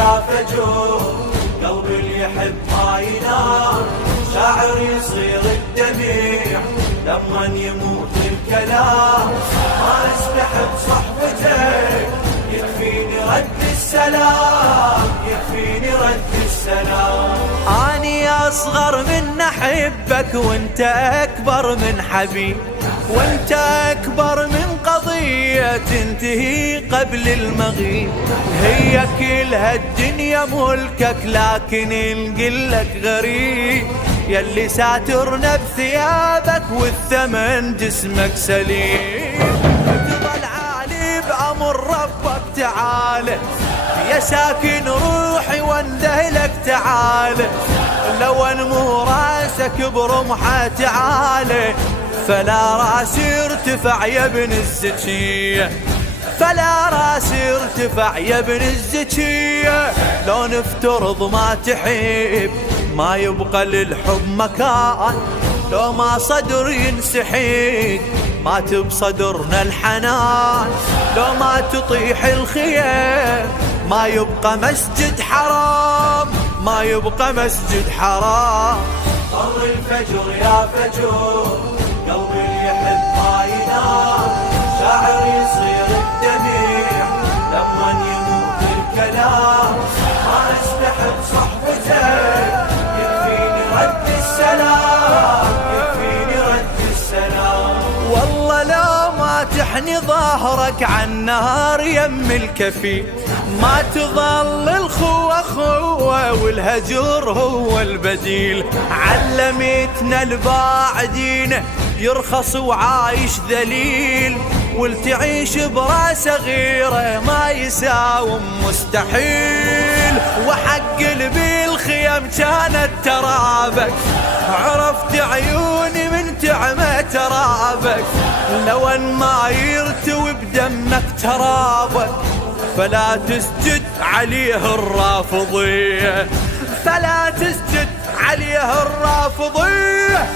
يا فجور قلب اللي يحب ما ينام، شاعر يصير الدميع لما يموت الكلام. ما استحب صحبتك يكفيني رد السلام، يكفيني رد السلام. أني أصغر من أحبك وانت أكبر من حبيب، وانت أكبر من قضية تنتهي قبل المغيب. هي كل هالدنيا ملكك لكن نقلك غريب، يلي ساترنا بثيابك والثمن جسمك سليم. تظل عالي بأمر ربك تعالى، يا ساكن روحي واندهلك تعالى. لو انمو راسك برمحة تعالى، فلا راسي ارتفع يا ابن الزكية، فلا راسي ارتفع يا ابن الزكية. لو نفترض ما تحب ما يبقى للحب مكان، لو ما صدر ينسحق ما تبصدرنا الحنان. لو ما تطيح الخيام ما يبقى مسجد حرام، ما يبقى مسجد حرام. طر الفجر يا فجر قلب اللي يحب ما ينام، شاعر يصير الدميع لما يموت الكلام. ما استحب صحبتك يكفيني رد السلام، يكفيني رد السلام. والله لو ما تحني ظهرك عن نهار يم الكفي، ما تظل الخوة خوة والهجر هو البديل. علمتنا الباعدين يرخص وعايش ذليل، والتعيش براس صغيرة ما يساوم مستحيل. وحق بالخيم كانت ترابك، عرفت عيوني من تعمة ترابك. لو ان ما يرتوي بدمك ترابك، فلا تسجد عليه الرافضية، فلا تسجد عليه الرافضية.